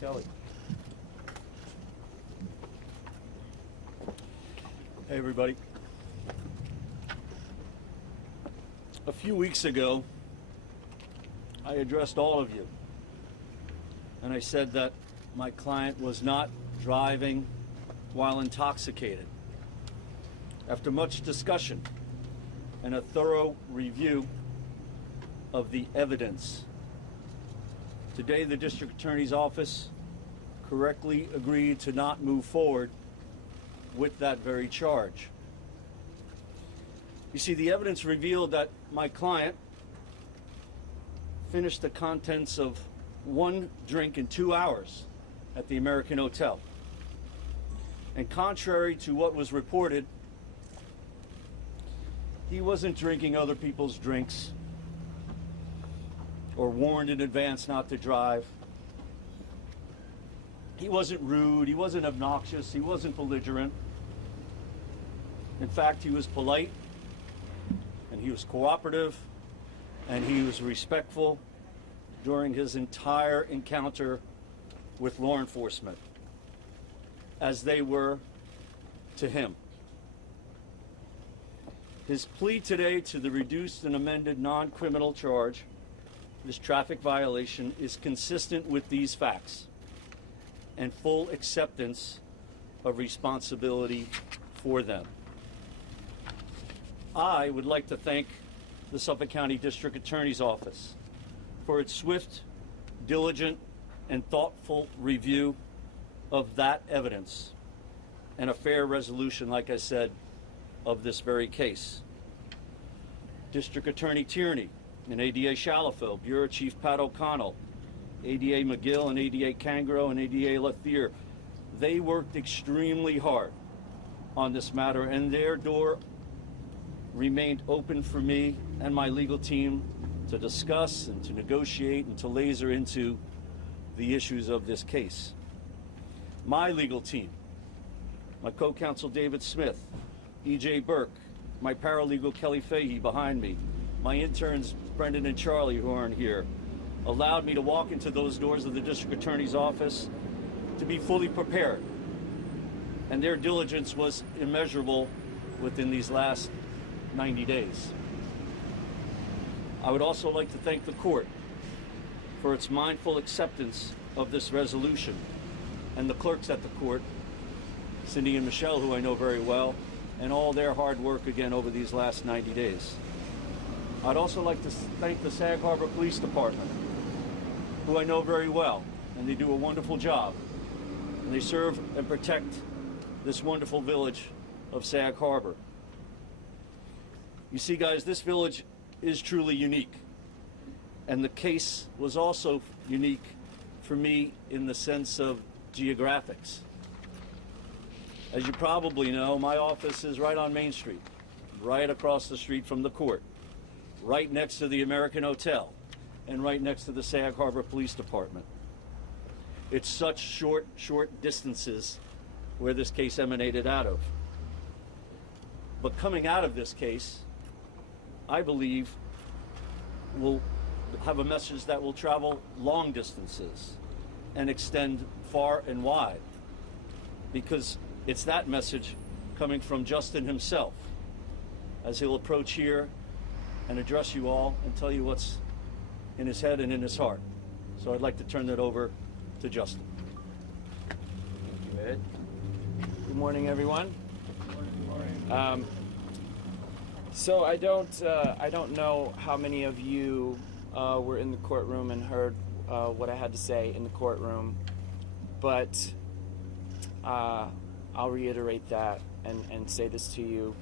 Kelly. Hey, everybody. A few weeks ago, I addressed all of you, and I said that my client was not driving while intoxicated. After much discussion and a thorough review of the evidence, today the District Attorney's Office correctly agreed to not move forward with that very charge. You see, the evidence revealed that my client finished the contents of one drink in 2 hours at the American Hotel. And contrary to what was reported, he wasn't drinking other people's drinks or warned in advance not to drive. He wasn't rude, he wasn't obnoxious, he wasn't belligerent. In fact, he was polite, and he was cooperative, and he was respectful during his entire encounter with law enforcement, as they were to him. His plea today to the reduced and amended non-criminal charge, this traffic violation, is consistent with these facts and full acceptance of responsibility for them. I would like to thank the Suffolk County District Attorney's Office for its swift, diligent, and thoughtful review of that evidence and a fair resolution, like I said, of this very case. District Attorney Tierney and ADA Shalafel, Bureau Chief Pat O'Connell, ADA McGill and ADA Cangro and ADA Lathier, they worked extremely hard on this matter, and their door remained open for me and my legal team to discuss and to negotiate and to laser into the issues of this case. My legal team, my co-counsel David Smith, E.J. Burke, my paralegal Kelly Fahey behind me, my interns Brendan and Charlie, who aren't here, allowed me to walk into those doors of the District Attorney's Office to be fully prepared. And their diligence was immeasurable within these last 90 days. I would also like to thank the court for its mindful acceptance of this resolution, and the clerks at the court, Cindy and Michelle, who I know very well, and all their hard work again over these last 90 days. I'd also like to thank the Sag Harbor Police Department, who I know very well, and they do a wonderful job. And they serve and protect this wonderful village of Sag Harbor. You see, guys, this village is truly unique. And the case was also unique for me in the sense of geographics. As you probably know, my office is right on Main Street, right across the street from the court, right next to the American Hotel, and right next to the Sag Harbor Police Department. It's such short distances where this case emanated out of. But coming out of this case, I believe will have a message that will travel long distances and extend far and wide, because it's that message coming from Justin himself as he'll approach here and address you all and tell you what's in his head and in his heart. So I'd like to turn that over to Justin. Thank you, Ed. Good morning, everyone. Good morning. So I don't know how many of you were in the courtroom and heard what I had to say in the courtroom, but I'll reiterate that and say this to you.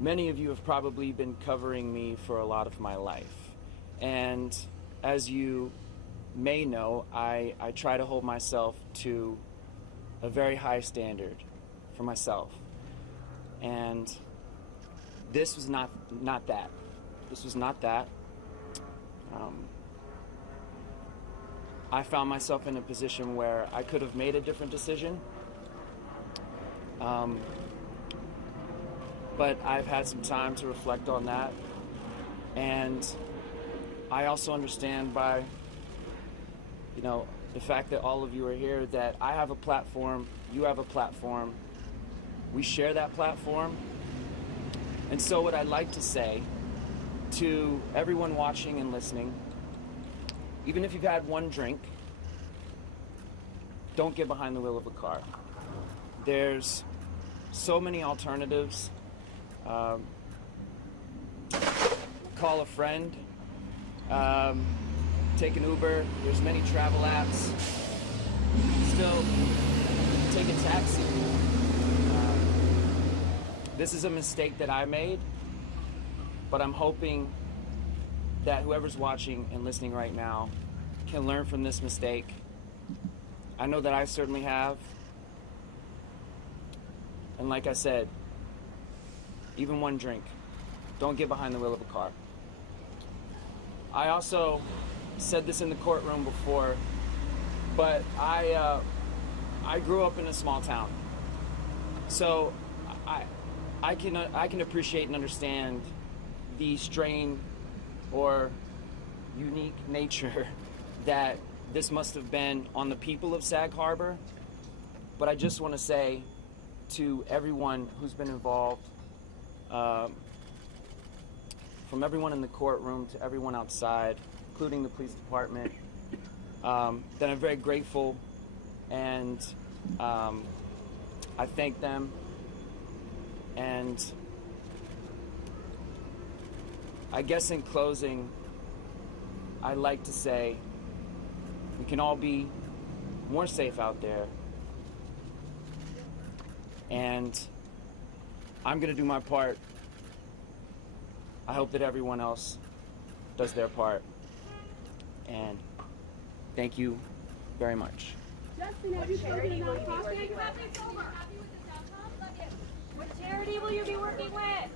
Many of you have probably been covering me for a lot of my life, and as you may know, I try to hold myself to a very high standard for myself. And this was not that. This was not that. I found myself in a position where I could have made a different decision. But I've had some time to reflect on that. And I also understand by you know, the fact that all of you are here, that I have a platform, you have a platform, we share that platform. And so what I'd like to say to everyone watching and listening, even if you've had one drink, don't get behind the wheel of a car. There's so many alternatives. Call a friend, take an Uber. There's many travel apps. Still, take a taxi. This is a mistake that I made, but I'm hoping that whoever's watching and listening right now can learn from this mistake. I know that I certainly have. And like I said, even one drink, don't get behind the wheel of a car. I also said this in the courtroom before, but I grew up in a small town, so I can appreciate and understand the strain or unique nature that this must have been on the people of Sag Harbor. But I just want to say to everyone who's been involved, from everyone in the courtroom to everyone outside, including the police department, that I'm very grateful, and I thank them. And I guess in closing, I'd like to say we can all be more safe out there. And I'm going to do my part. I hope that everyone else does their part. And thank you very much. Justin, have you spoken to nonprofit? What charity will you be working with?